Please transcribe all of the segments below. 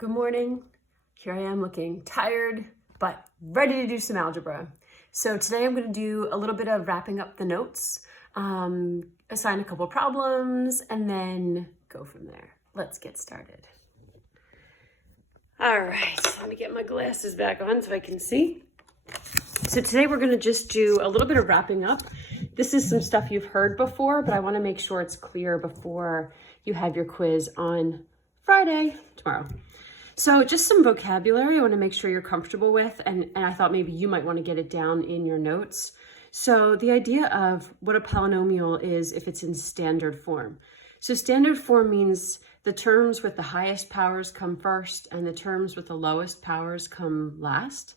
Good morning. Here I am looking tired, but ready to do some algebra. So today I'm going to do a little bit of wrapping up the notes, assign a couple problems, and then go from there. Let's get started. All right, let me get my glasses back on so I can see. So today we're going to just do a little bit of wrapping up. This is some stuff you've heard before, but I want to make sure it's clear before you have your quiz on Friday, tomorrow. So just some vocabulary I want to make sure you're comfortable with, and I thought maybe you might want to get it down in your notes. So the idea of what a polynomial is if it's in standard form. So standard form means the terms with the highest powers come first and the terms with the lowest powers come last.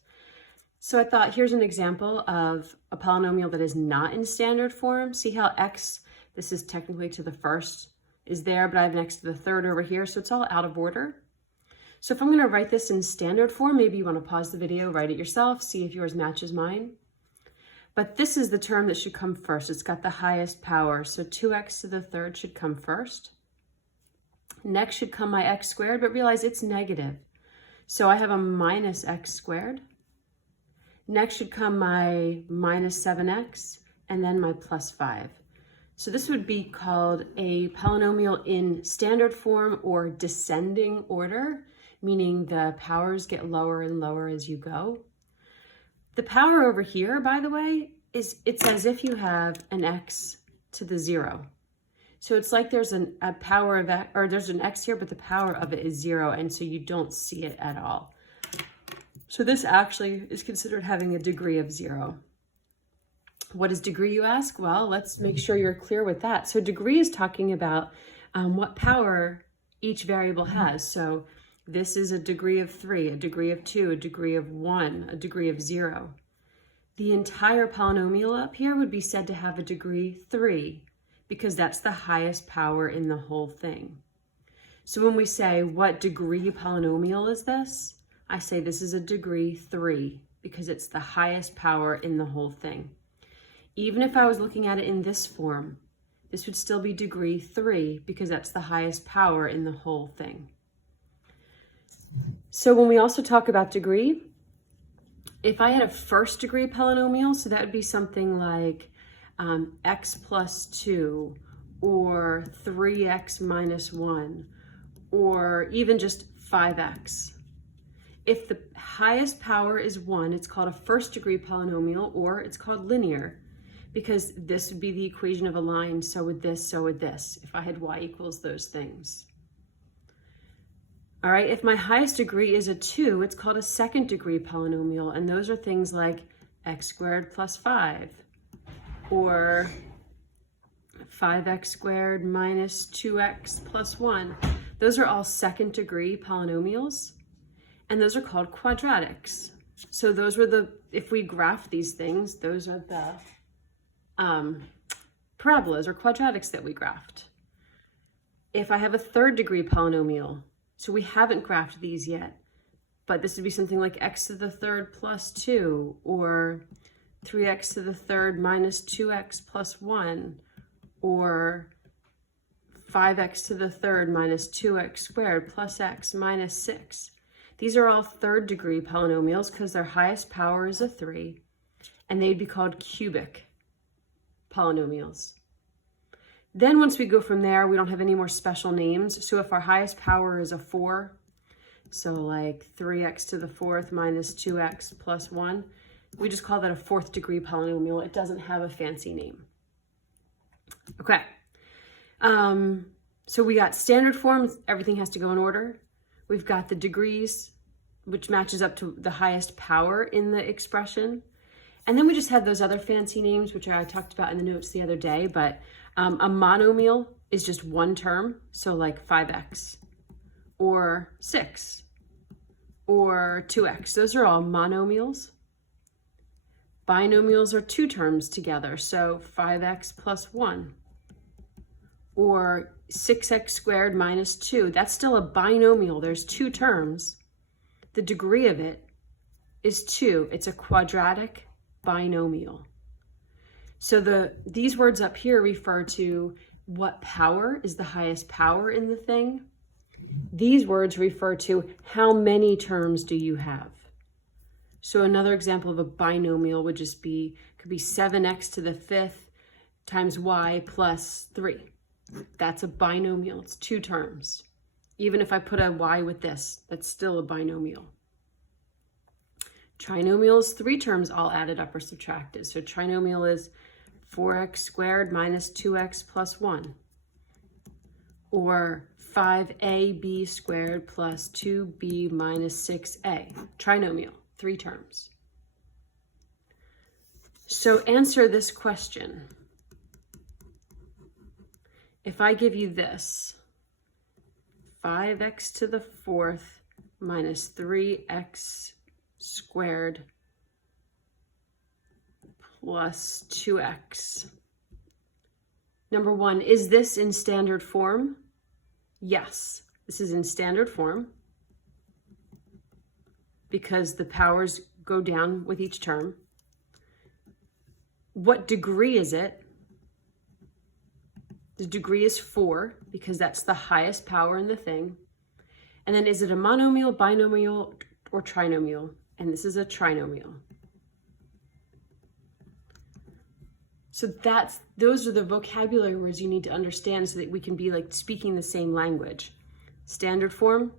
So I thought here's an example of a polynomial that is not in standard form. See how x, this is technically to the first, is there, but I have an x to the third over here, so it's all out of order. So if I'm going to write this in standard form, maybe you want to pause the video, write it yourself, see if yours matches mine. But this is the term that should come first. It's got the highest power, so 2x to the third should come first. Next should come my x squared, but realize it's negative. So I have a minus x squared. Next should come my minus 7x, and then my plus 5. So this would be called a polynomial in standard form or descending order, meaning the powers get lower and lower as you go. The power over here, by the way, it's as if you have an x to the 0. So it's like there's a power of x, or there's an x here, but the power of it is 0, and so you don't see it at all. So this actually is considered having a degree of 0. What is degree, you ask? Well, let's make sure you're clear with that. So degree is talking about what power each variable has. So this is a degree of 3, a degree of 2, a degree of 1, a degree of 0. The entire polynomial up here would be said to have a degree 3 because that's the highest power in the whole thing. So when we say, what degree polynomial is this? I say this is a degree 3 because it's the highest power in the whole thing. Even if I was looking at it in this form, this would still be degree 3 because that's the highest power in the whole thing. So when we also talk about degree, if I had a first degree polynomial, so that would be something like x plus 2 or 3x minus 1 or even just 5x. If the highest power is 1, it's called a first degree polynomial, or it's called linear, because this would be the equation of a line, so would this, so would this, if I had y equals those things. All right, if my highest degree is a 2, it's called a second degree polynomial, and those are things like x squared plus 5, or 5x squared minus 2x plus 1. Those are all second degree polynomials, and those are called quadratics. So those were if we graph these things, those are the parabolas or quadratics that we graphed. If I have a third degree polynomial, so we haven't graphed these yet, but this would be something like x to the third plus 2, or 3x to the third minus 2x plus 1, or 5x to the third minus 2x squared plus x minus 6. These are all third degree polynomials because their highest power is a 3, and they'd be called cubic polynomials. Then once we go from there, we don't have any more special names. So if our highest power is a 4, so like 3x to the fourth minus 2x plus 1, we just call that a fourth degree polynomial. It doesn't have a fancy name. Okay. So we got standard forms, everything has to go in order. We've got the degrees, which matches up to the highest power in the expression. And then we just had those other fancy names, which I talked about in the notes the other day, but a monomial is just one term, so like 5x, or 6, or 2x. Those are all monomials. Binomials are two terms together, so 5x plus 1, or 6x squared minus 2. That's still a binomial. There's two terms. The degree of it is 2. It's a quadratic binomial. So these words up here refer to what power is the highest power in the thing. These words refer to how many terms do you have. So another example of a binomial would just be, could be 7x to the 5th times y plus 3. That's a binomial. It's 2 terms. Even if I put a y with this, that's still a binomial. Trinomial is 3 terms all added up or subtracted. So trinomial is 4x squared minus 2x plus 1. Or 5ab squared plus 2b minus 6a. Trinomial, 3 terms. So answer this question. If I give you this, 5x to the 4th minus 3x squared plus 2x. Number 1, is this in standard form? Yes, this is in standard form because the powers go down with each term. What degree is it? The degree is 4 because that's the highest power in the thing. And then is it a monomial, binomial, or trinomial? And this is a trinomial. So those are the vocabulary words you need to understand so that we can be like speaking the same language. Standard form,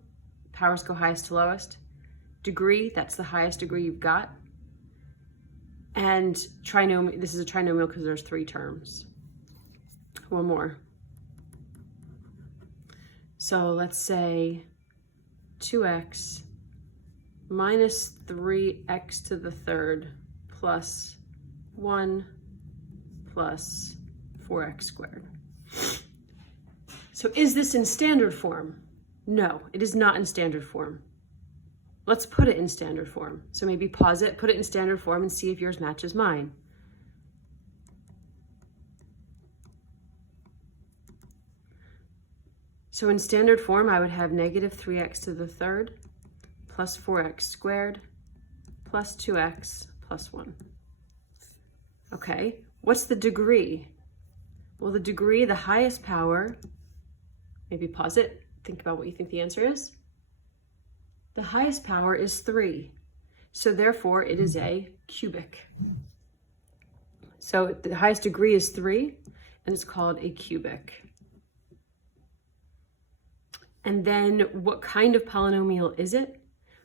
powers go highest to lowest. Degree, that's the highest degree you've got. And trinomial, this is a trinomial because there's 3 terms. One more. So let's say 2x minus 3x to the 3rd plus 1 plus 4x squared. So is this in standard form? No, it is not in standard form. Let's put it in standard form. So maybe pause it, put it in standard form and see if yours matches mine. So in standard form, I would have negative 3x to the 3rd plus 4x squared plus 2x plus 1. Okay, what's the degree? Well, the degree, the highest power, maybe pause it, think about what you think the answer is. The highest power is 3. So therefore, it is a cubic. So the highest degree is 3, and it's called a cubic. And then what kind of polynomial is it?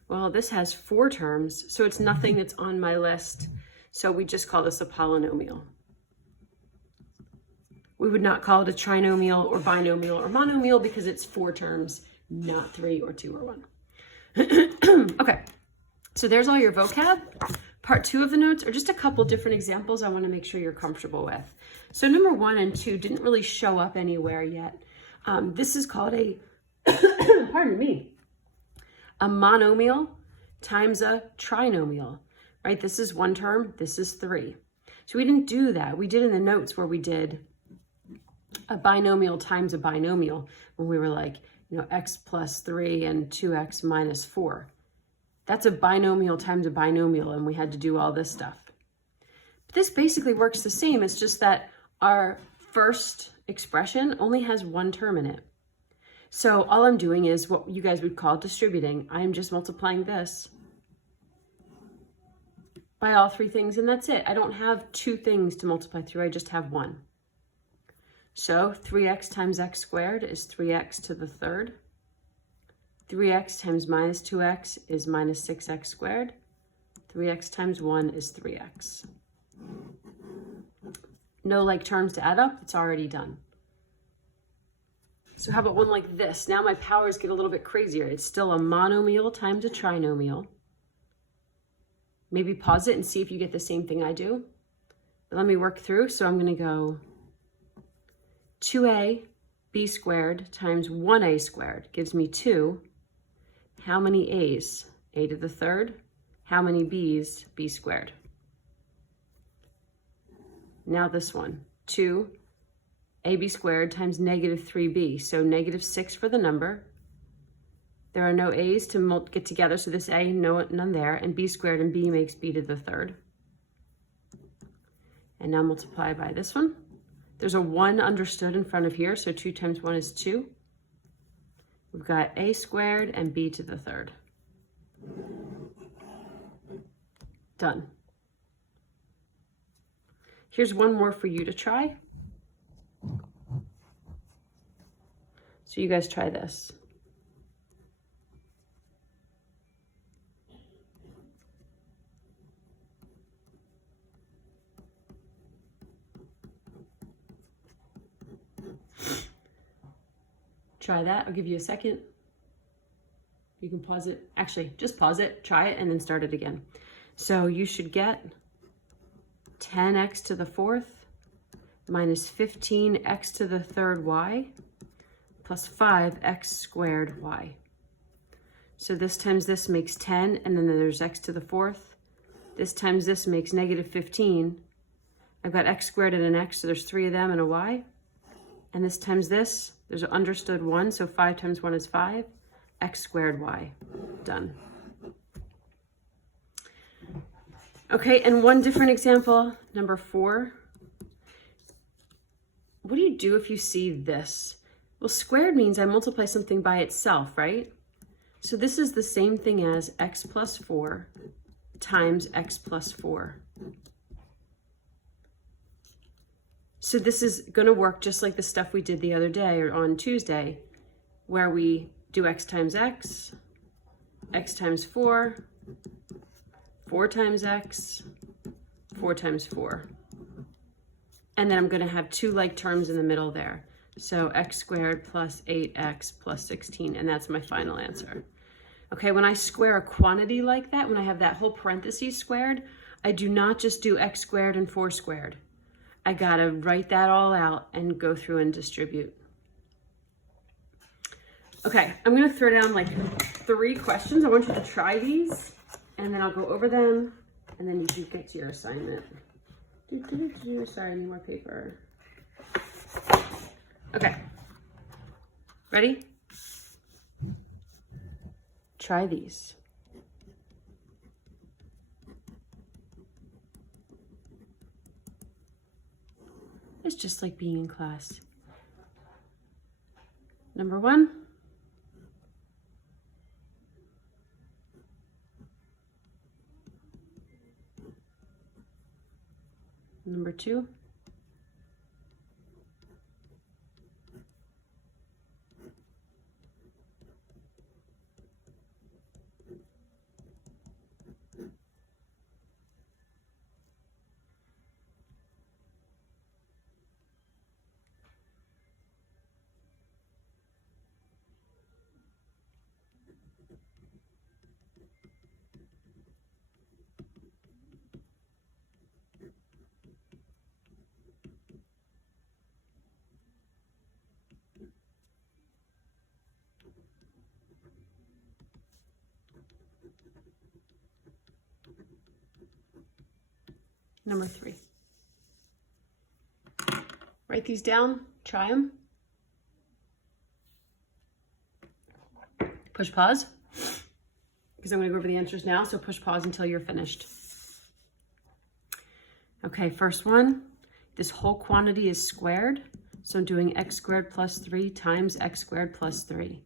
Well, this has 4 terms, so it's nothing that's on my list. So we just call this a polynomial. We would not call it a trinomial or binomial or monomial because it's 4 terms, not 3 or 2 or 1. Okay, so there's all your vocab. Part 2 of the notes are just a couple different examples I want to make sure you're comfortable with. So number 1 and 2 didn't really show up anywhere yet. This is called a pardon me, a monomial times a trinomial, right? This is 1 term, this is 3. So we didn't do that. We did in the notes where we did a binomial times a binomial when we were like, x plus 3 and 2x minus 4. That's a binomial times a binomial, and we had to do all this stuff. But this basically works the same. It's just that our first expression only has 1 term in it. So all I'm doing is what you guys would call distributing. I'm just multiplying this by all 3 things, and that's it. I don't have 2 things to multiply through. I just have 1. So 3x times x squared is 3x to the 3rd. 3x times minus 2x is minus 6x squared. 3x times 1 is 3x. No like terms to add up. It's already done. So how about one like this? Now my powers get a little bit crazier. It's still a monomial times a trinomial. Maybe pause it and see if you get the same thing I do. But let me work through. So I'm going to go 2ab squared times 1a squared gives me 2. How many a's? A to the 3rd. How many b's? B squared. Now this one, 2ab squared times negative 3b. So negative 6 for the number. There are no a's to get together, so this a, none there, and b squared and b makes b to the 3rd. And now multiply by this one. There's a 1 understood in front of here, so 2 times 1 is 2. We've got a squared and b to the third. Done. Here's one more for you to try. So you guys try this. Try that. I'll give you a second. You can pause it. Actually, just pause it, try it, and then start it again. So you should get 10x to the fourth minus 15x to the third y plus 5x squared y. So this times this makes 10, and then there's x to the fourth. This times this makes negative 15. I've got x squared and an x, so there's 3 of them and a y. And this times this, there's an understood 1, so 5 times 1 is 5. X squared y. Done. Okay, and one different example, number 4. What do you do if you see this? Well, squared means I multiply something by itself, right? So this is the same thing as x plus 4 times x plus 4. So this is going to work just like the stuff we did the other day or on Tuesday, where we do x times x, x times 4, 4 times x, 4 times 4. And then I'm going to have 2 like terms in the middle there. So x squared plus 8x plus 16, and that's my final answer. Okay, when I square a quantity like that, when I have that whole parentheses squared, I do not just do x squared and 4 squared. I gotta write that all out and go through and distribute. Okay, I'm gonna throw down like 3 questions. I want you to try these, and then I'll go over them, and then you can get to your assignment. Sorry, I need more paper. Okay, ready? Try these. It's just like being in class. Number 1. Number 2. Number 3. Write these down, try them. Push pause, because I'm going to go over the answers now, so push pause until you're finished. Okay, first one, this whole quantity is squared, so I'm doing x squared plus 3 times x squared plus 3.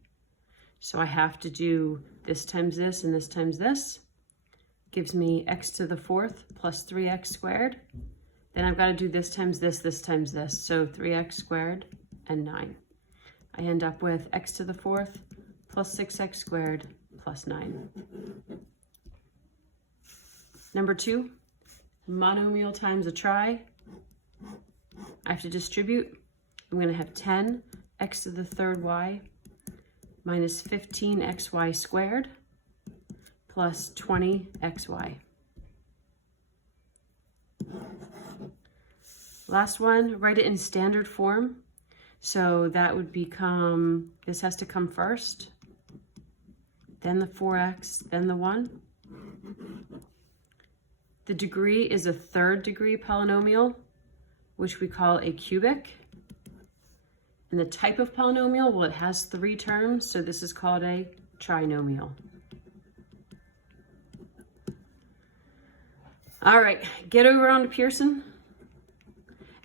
So I have to do this times this and this times this. Gives me x to the 4th plus 3x squared. Then I've got to do this times this, this times this. So 3x squared and 9. I end up with x to the 4th plus 6x squared plus 9. Number 2, monomial times a trie. I have to distribute. I'm going to have 10 x to the 3rd y minus 15xy squared plus 20xy. Last one, write it in standard form. So that would become, this has to come first, then the 4x, then the 1. The degree is a 3rd degree polynomial, which we call a cubic. And the type of polynomial, well, it has 3 terms, so this is called a trinomial. All right, get over on to Pearson,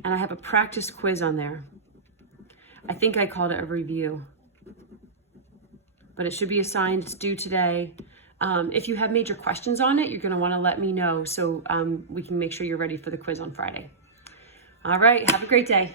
and I have a practice quiz on there. I think I called it a review. but it should be assigned. It's due today. If you have major questions on it, you're going to want to let me know so we can make sure you're ready for the quiz on Friday. All right, have a great day.